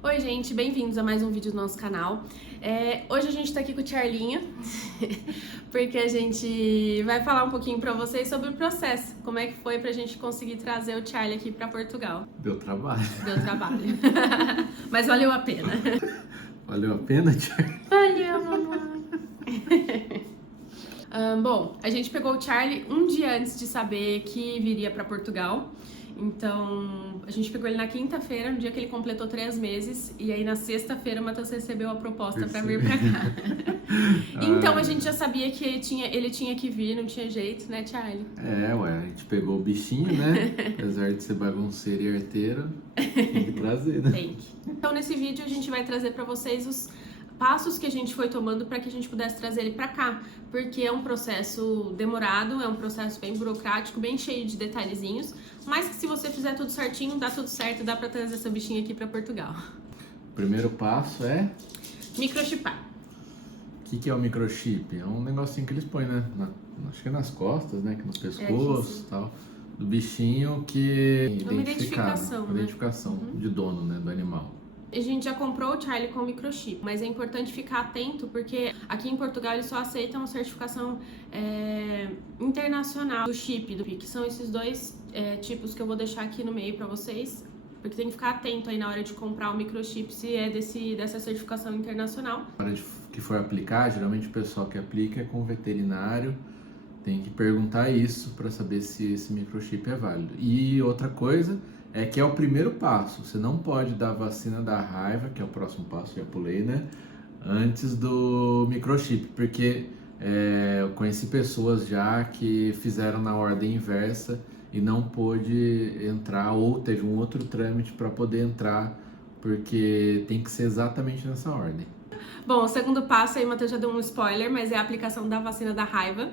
Oi gente, bem-vindos a mais um vídeo do nosso canal. Hoje a gente tá aqui com o Charlinho, porque a gente vai falar um pouquinho pra vocês sobre o processo, como é que foi pra gente conseguir trazer o Charlie aqui pra Portugal. Deu trabalho. Deu trabalho, mas valeu a pena. Valeu a pena, Charlie? Valeu, mamãe. Bom, a gente pegou o Charlie um dia antes de saber que viria pra Portugal. Então, a gente pegou ele na quinta-feira, no dia que ele completou 3 meses, e aí na sexta-feira o Matheus recebeu a proposta pra vir pra cá. Então a gente já sabia que ele tinha que vir, não tinha jeito, né, Charlie? A gente pegou o bichinho, né? Apesar de ser bagunceiro e arteiro, tem que trazer, né? Tem que. Então nesse vídeo a gente vai trazer pra vocês os passos que a gente foi tomando para que a gente pudesse trazer ele para cá, porque é um processo demorado, é um processo bem burocrático, bem cheio de detalhezinhos, mas que se você fizer tudo certinho, dá tudo certo, dá para trazer essa bichinha aqui para Portugal. O primeiro passo é... Microchipar. O que é o microchip? É um negocinho que eles põem, né? Acho que é nas costas, né? Que no pescoço e tal. Do bichinho que... Uma identificação, uma identificação de dono, né? Do animal. A gente já comprou o Charlie com microchip, mas é importante ficar atento porque aqui em Portugal eles só aceitam a certificação internacional do chip, que são esses dois tipos que eu vou deixar aqui no meio para vocês, porque tem que ficar atento aí na hora de comprar o microchip se é dessa certificação internacional. Na hora que for aplicar, geralmente o pessoal que aplica é com o veterinário, tem que perguntar isso para saber se esse microchip é válido. E outra coisa é que é o primeiro passo, você não pode dar a vacina da raiva, que é o próximo passo, já pulei, né? Antes do microchip, porque eu conheci pessoas já que fizeram na ordem inversa e não pôde entrar, ou teve um outro trâmite para poder entrar, porque tem que ser exatamente nessa ordem. Bom, o segundo passo aí, o Matheus já deu um spoiler, mas é a aplicação da vacina da raiva.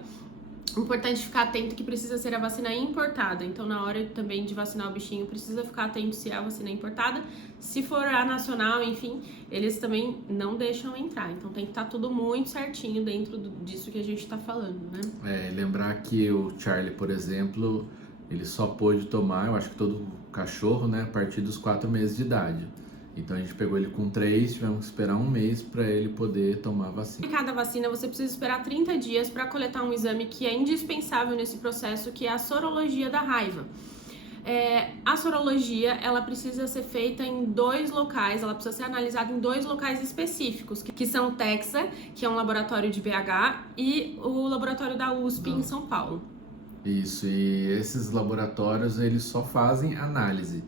Importante ficar atento que precisa ser a vacina importada, então na hora também de vacinar o bichinho precisa ficar atento se é a vacina importada. Se for a nacional, enfim, eles também não deixam entrar, então tem que estar tudo muito certinho dentro disso que a gente está falando, né? Lembrar que o Charlie, por exemplo, ele só pôde tomar, eu acho que todo cachorro, né, a partir dos 4 meses de idade. Então a gente pegou ele com 3, tivemos que esperar 1 mês para ele poder tomar a vacina. Em cada vacina você precisa esperar 30 dias para coletar um exame que é indispensável nesse processo, que é a sorologia da raiva. A sorologia, ela precisa ser feita em 2 locais, ela precisa ser analisada em 2 locais específicos, que são o Texa, que é um laboratório de BH, e o laboratório da USP em São Paulo. Isso, e esses laboratórios, eles só fazem análise.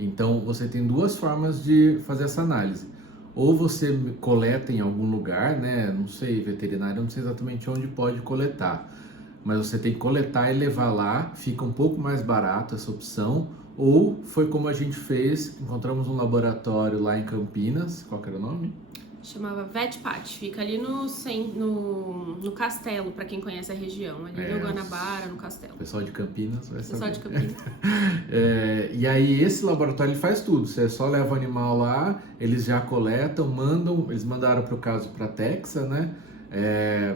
Então, você tem 2 formas de fazer essa análise. Ou você coleta em algum lugar, né? Não sei, veterinário, não sei exatamente onde pode coletar. Mas você tem que coletar e levar lá, fica um pouco mais barato essa opção. Ou foi como a gente fez, encontramos um laboratório lá em Campinas, qual que era o nome? Chamava VetPat, fica ali no Castelo, para quem conhece a região, ali no Guanabara, no Castelo. Pessoal de Campinas vai saber. Pessoal de Campinas. E aí esse laboratório ele faz tudo, você só leva o animal lá, eles já coletam, eles mandaram para o caso para Texa, né?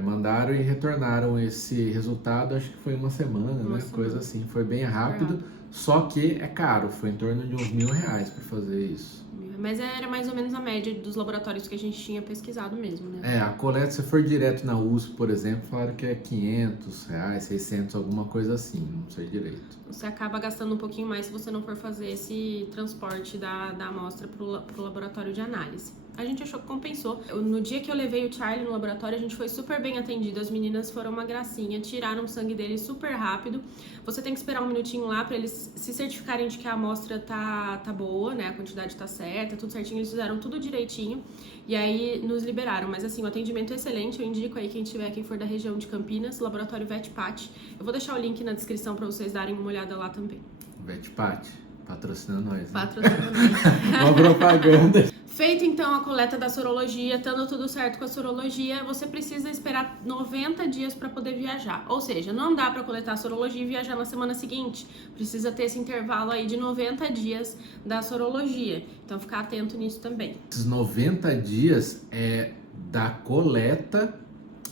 Mandaram e retornaram esse resultado, acho que foi 1 semana, né? Coisa assim, foi bem rápido, só que é caro, foi em torno de uns R$1.000 para fazer isso. Mas era mais ou menos a média dos laboratórios que a gente tinha pesquisado mesmo, né? A coleta, se for direto na USP, por exemplo, falaram que é R$500, 600, alguma coisa assim, não sei direito. Você acaba gastando um pouquinho mais se você não for fazer esse transporte da amostra pro laboratório de análise. A gente achou que compensou. No dia que eu levei o Charlie no laboratório, a gente foi super bem atendido. As meninas foram uma gracinha, tiraram o sangue dele super rápido. Você tem que esperar 1 minutinho lá para eles se certificarem de que a amostra tá boa, né? A quantidade tá certa, tudo certinho. Eles fizeram tudo direitinho e aí nos liberaram. Mas assim, o atendimento é excelente. Eu indico aí quem for da região de Campinas, Laboratório VetPat. Eu vou deixar o link na descrição para vocês darem uma olhada lá também. VetPat, patrocina nós, né? Patrocina nós. Uma propaganda. Feito então a coleta da sorologia, estando tudo certo com a sorologia, você precisa esperar 90 dias para poder viajar. Ou seja, não dá para coletar a sorologia e viajar na semana seguinte. Precisa ter esse intervalo aí de 90 dias da sorologia. Então ficar atento nisso também. Esses 90 dias é da coleta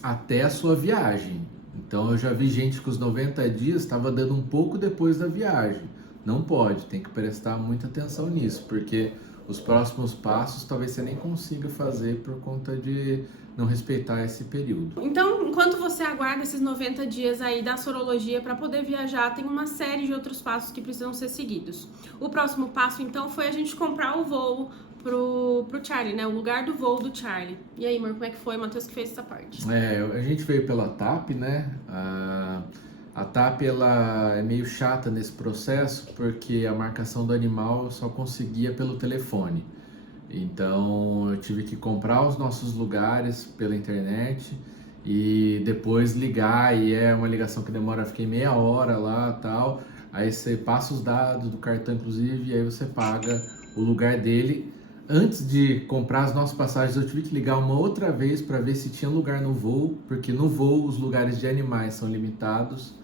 até a sua viagem. Então eu já vi gente que os 90 dias estava dando um pouco depois da viagem. Não pode, tem que prestar muita atenção nisso, porque os próximos passos talvez você nem consiga fazer por conta de não respeitar esse período. Então, enquanto você aguarda esses 90 dias aí da sorologia para poder viajar, tem uma série de outros passos que precisam ser seguidos. O próximo passo, então, foi a gente comprar o voo pro Charlie, né? O lugar do voo do Charlie. E aí, amor, como é que foi? O Matheus que fez essa parte. A gente veio pela TAP, né? A TAP, ela é meio chata nesse processo porque a marcação do animal eu só conseguia pelo telefone. Então eu tive que comprar os nossos lugares pela internet e depois ligar, e é uma ligação que demora, fiquei meia hora lá, tal. Aí você passa os dados do cartão, inclusive, e aí você paga o lugar dele. Antes de comprar as nossas passagens, eu tive que ligar uma outra vez para ver se tinha lugar no voo, porque no voo os lugares de animais são limitados.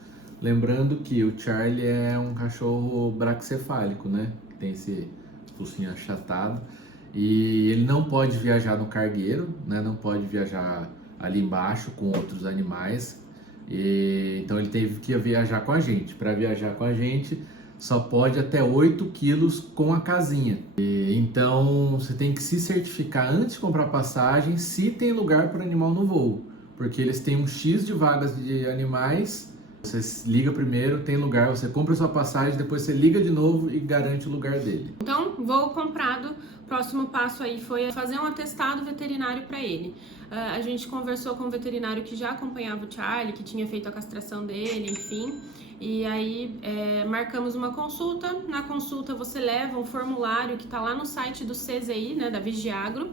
Lembrando que o Charlie é um cachorro braquicefálico, né? Que tem esse focinho achatado. E ele não pode viajar no cargueiro, né? Não pode viajar ali embaixo com outros animais. Então ele teve que viajar com a gente. Para viajar com a gente, só pode até 8 quilos com a casinha. Então você tem que se certificar antes de comprar passagem se tem lugar para animal no voo. Porque eles têm um X de vagas de animais. Você liga primeiro, tem lugar, você compra sua passagem, depois você liga de novo e garante o lugar dele. Então, voo comprado, próximo passo aí foi fazer um atestado veterinário para ele. A gente conversou com o veterinário que já acompanhava o Charlie, que tinha feito a castração dele, enfim. E aí marcamos uma consulta. Na consulta você leva um formulário que está lá no site do CZI, né, da Vigiagro.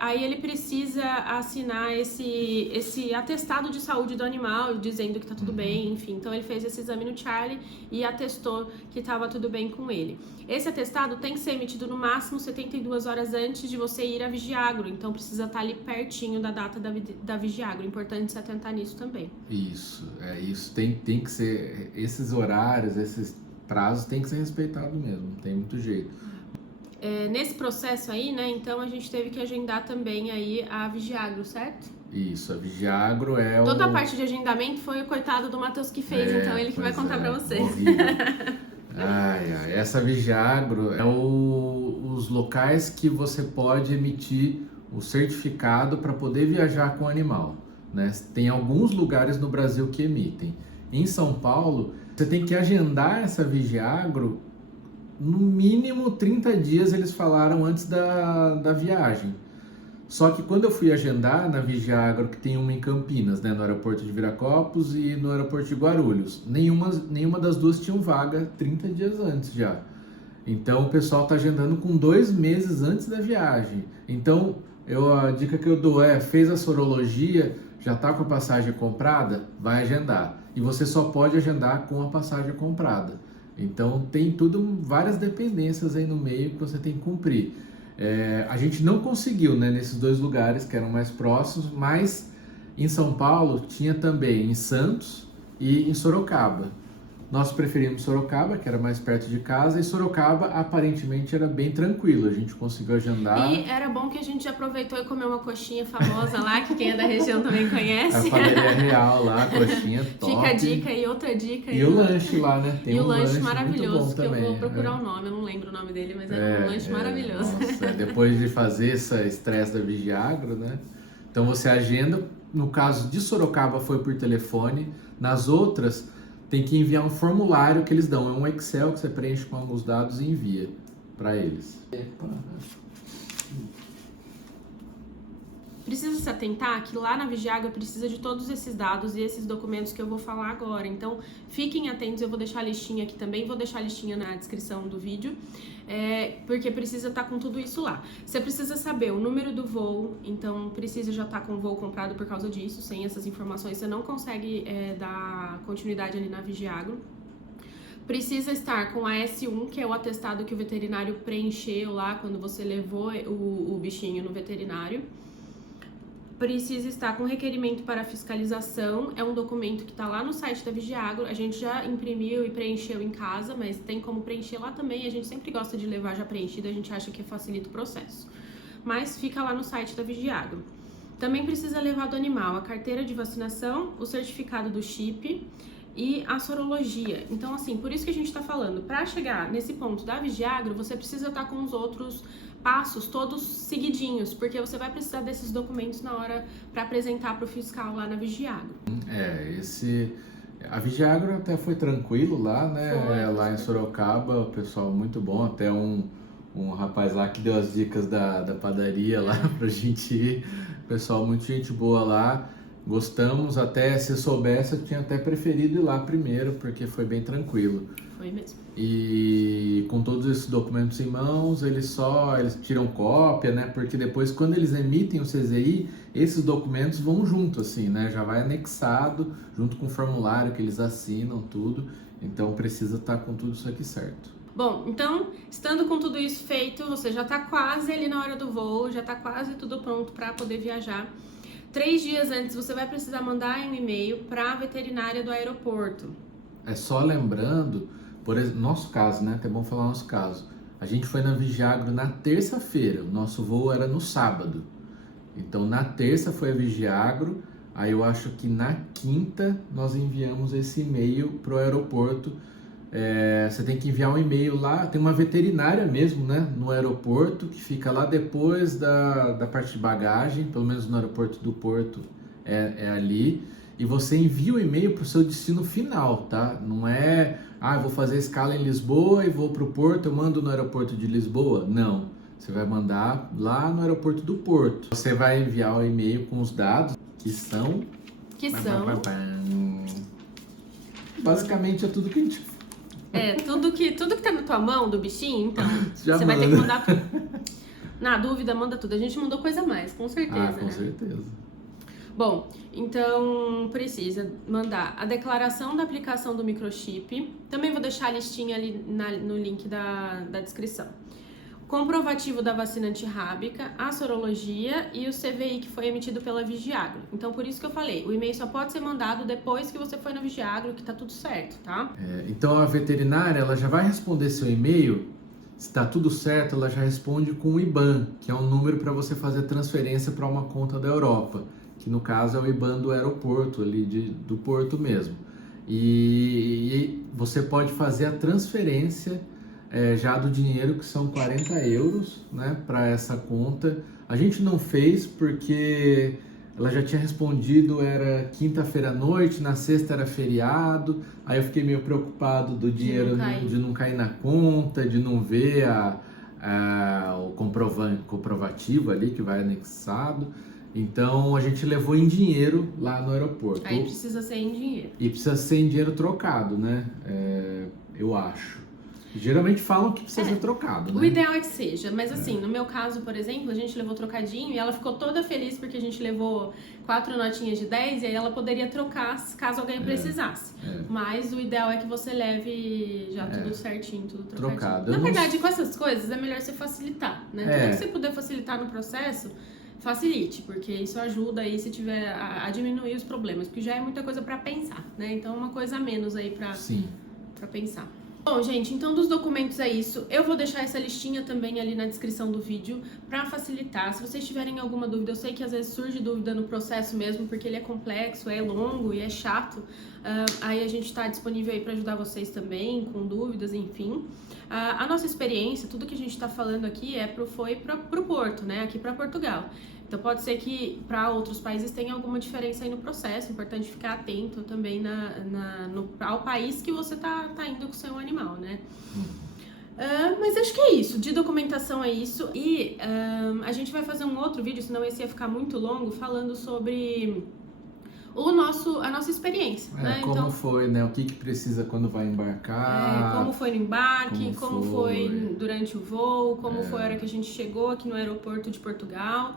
Aí ele precisa assinar esse atestado de saúde do animal, dizendo que tá tudo bem, enfim. Então ele fez esse exame no Charlie e atestou que estava tudo bem com ele. Esse atestado tem que ser emitido no máximo 72 horas antes de você ir à Vigiagro, então precisa estar ali pertinho da data da Vigiagro. Importante se atentar nisso também. Isso tem que ser, esses horários, esses prazos tem que ser respeitado mesmo, não tem muito jeito. Nesse processo aí, né, então a gente teve que agendar também aí a Vigiagro, certo? Isso, a Vigiagro é Toda a parte de agendamento foi o coitado do Matheus que fez, então ele que vai contar pra vocês. Essa Vigiagro é os locais que você pode emitir o certificado para poder viajar com o animal, né? Tem alguns lugares no Brasil que emitem. Em São Paulo, você tem que agendar essa Vigiagro no mínimo 30 dias, eles falaram, antes da viagem. Só que quando eu fui agendar na Vigiagro, que tem uma em Campinas, né, no aeroporto de Viracopos e no aeroporto de Guarulhos, nenhuma das duas tinham vaga 30 dias antes já. Então o pessoal está agendando com 2 meses antes da viagem. Então a dica que eu dou fez a sorologia, já está com a passagem comprada, vai agendar. E você só pode agendar com a passagem comprada. Então tem várias dependências aí no meio que você tem que cumprir. A gente não conseguiu, né, nesses 2 lugares que eram mais próximos, mas em São Paulo tinha também em Santos e em Sorocaba. Nós preferimos Sorocaba, que era mais perto de casa, e Sorocaba aparentemente era bem tranquilo, a gente conseguiu agendar. E era bom que a gente aproveitou e comeu uma coxinha famosa lá, que quem é da região também conhece. A padaria real lá, coxinha top. Fica a dica e outra dica. E o lanche lá, né? Tem um lanche maravilhoso, que também, eu vou procurar o nome, eu não lembro o nome dele, mas é um lanche maravilhoso. Nossa, depois de fazer esse estresse da Vigiagro, né? Então você agenda, no caso de Sorocaba foi por telefone, nas outras tem que enviar um formulário que eles dão, é um Excel que você preenche com alguns dados e envia para eles. Precisa se atentar que lá na Vigiagro precisa de todos esses dados e esses documentos que eu vou falar agora. Então, fiquem atentos, eu vou deixar a listinha aqui também, vou deixar a listinha na descrição do vídeo, porque precisa estar com tudo isso lá. Você precisa saber o número do voo, então precisa já estar com o voo comprado por causa disso. Sem essas informações você não consegue dar continuidade ali na Vigiagro. Precisa estar com a S1, que é o atestado que o veterinário preencheu lá quando você levou o bichinho no veterinário. Precisa estar com requerimento para fiscalização, é um documento que está lá no site da Vigiagro, a gente já imprimiu e preencheu em casa, mas tem como preencher lá também, a gente sempre gosta de levar já preenchido, a gente acha que facilita o processo. Mas fica lá no site da Vigiagro. Também precisa levar do animal a carteira de vacinação, o certificado do chip e a sorologia. Então, assim, por isso que a gente está falando, para chegar nesse ponto da Vigiagro, você precisa estar com os outros passos todos seguidinhos, porque você vai precisar desses documentos na hora para apresentar para o fiscal lá na Vigiagro. A Vigiagro até foi tranquilo lá, né? Lá em Foi. Sorocaba, o pessoal muito bom, até um rapaz lá que deu as dicas da padaria lá pra gente ir, pessoal, muito gente boa lá, gostamos, até se eu soubesse eu tinha até preferido ir lá primeiro, porque foi bem tranquilo. Foi mesmo. E com todos esses documentos em mãos, eles tiram cópia, né? Porque depois, quando eles emitem o CZI, esses documentos vão junto, assim, né? Já vai anexado, junto com o formulário que eles assinam, tudo. Então, precisa estar com tudo isso aqui certo. Bom, então, estando com tudo isso feito, você já está quase ali na hora do voo, já está quase tudo pronto para poder viajar. 3 dias antes, você vai precisar mandar um e-mail para a veterinária do aeroporto. É só lembrando, por exemplo, nosso caso, né? Até bom falar nosso caso. A gente foi na Vigiagro na terça-feira, o nosso voo era no sábado. Então, na terça foi a Vigiagro, aí eu acho que na quinta nós enviamos esse e-mail para o aeroporto. Você tem que enviar um e-mail lá, tem uma veterinária mesmo, né, no aeroporto, que fica lá depois da parte de bagagem, pelo menos no aeroporto do Porto é ali, e você envia o e-mail para o seu destino final, tá? Não é, eu vou fazer escala em Lisboa e vou para o Porto, eu mando no aeroporto de Lisboa. Não, você vai mandar lá no aeroporto do Porto. Você vai enviar o e-mail com os dados que são... Basicamente é tudo que a gente... Tudo que tá na tua mão do bichinho, então, Já você manda. vai ter que mandar tudo. Na dúvida, manda tudo. A gente mandou coisa a mais, com certeza, com né? certeza. Bom, então precisa mandar a declaração da aplicação do microchip. Também vou deixar a listinha ali no link da descrição. Comprovativo da vacina antirrábica, a sorologia e o CVI que foi emitido pela Vigiagro. Então, por isso que eu falei, o e-mail só pode ser mandado depois que você foi na Vigiagro, que tá tudo certo, tá? Então, a veterinária, ela já vai responder seu e-mail, se tá tudo certo, ela já responde com o IBAN, que é um número para você fazer transferência para uma conta da Europa, que no caso é o IBAN do aeroporto, ali do porto mesmo. E você pode fazer a transferência já do dinheiro, que são 40 euros, né, para essa conta. A gente não fez porque ela já tinha respondido, era quinta-feira à noite, na sexta era feriado, aí eu fiquei meio preocupado do dinheiro de não cair na conta, de não ver o comprovativo ali que vai anexado. Então a gente levou em dinheiro lá no aeroporto. Aí precisa ser em dinheiro. E precisa ser em dinheiro trocado, né? Eu acho. Geralmente falam que precisa ser trocado, né? O ideal é que seja, mas assim, no meu caso, por exemplo, a gente levou trocadinho e ela ficou toda feliz porque a gente levou 4 notinhas de 10 e aí ela poderia trocar caso alguém precisasse. Mas o ideal é que você leve já tudo certinho, tudo trocadinho. Na verdade, com essas coisas é melhor você facilitar, né? Tudo que você puder facilitar no processo, facilite, porque isso ajuda aí se tiver a diminuir os problemas, porque já é muita coisa pra pensar, né? Então uma coisa a menos aí pra pensar. Bom, gente, então dos documentos é isso. Eu vou deixar essa listinha também ali na descrição do vídeo para facilitar. Se vocês tiverem alguma dúvida, eu sei que às vezes surge dúvida no processo mesmo, porque ele é complexo, é longo e é chato. Aí a gente está disponível aí para ajudar vocês também, com dúvidas, enfim. A nossa experiência, tudo que a gente está falando aqui foi pro Porto, né? Aqui para Portugal. Então pode ser que para outros países tenha alguma diferença aí no processo, importante ficar atento também ao país que você tá indo com o seu animal, né? Mas acho que é isso, de documentação é isso, e a gente vai fazer um outro vídeo, senão esse ia ficar muito longo, falando sobre a nossa experiência, né? Como então, foi, né? O que precisa quando vai embarcar. Como foi no embarque, como foi durante o voo, como foi a hora que a gente chegou aqui no aeroporto de Portugal.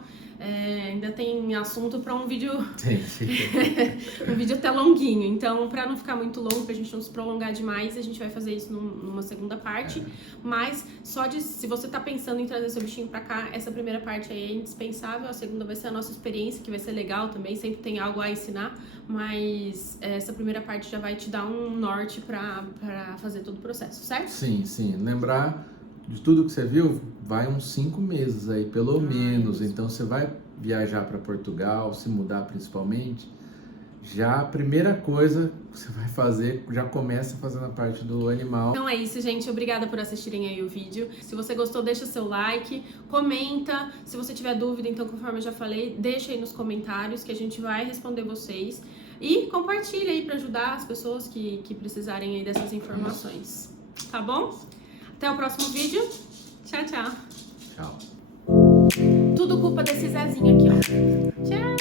Ainda tem assunto para um vídeo um vídeo até longuinho, então para não ficar muito longo, pra gente não se prolongar demais, a gente vai fazer isso numa segunda parte, mas se você tá pensando em trazer seu bichinho pra cá, essa primeira parte aí é indispensável, a segunda vai ser a nossa experiência, que vai ser legal também, sempre tem algo a ensinar, mas essa primeira parte já vai te dar um norte pra fazer todo o processo, certo? Sim, lembrar de tudo que você viu, vai uns 5 meses aí, pelo menos. Então você vai viajar para Portugal, se mudar principalmente, já a primeira coisa que você vai fazer, já começa fazendo a parte do animal. Então é isso, gente. Obrigada por assistirem aí o vídeo. Se você gostou, deixa seu like, comenta. Se você tiver dúvida, então, conforme eu já falei, deixa aí nos comentários que a gente vai responder vocês. E compartilha aí para ajudar as pessoas que precisarem aí dessas informações. Tá bom? Até o próximo vídeo. Tchau, tchau. Tchau. Tudo culpa desse Zezinho aqui, ó. Tchau!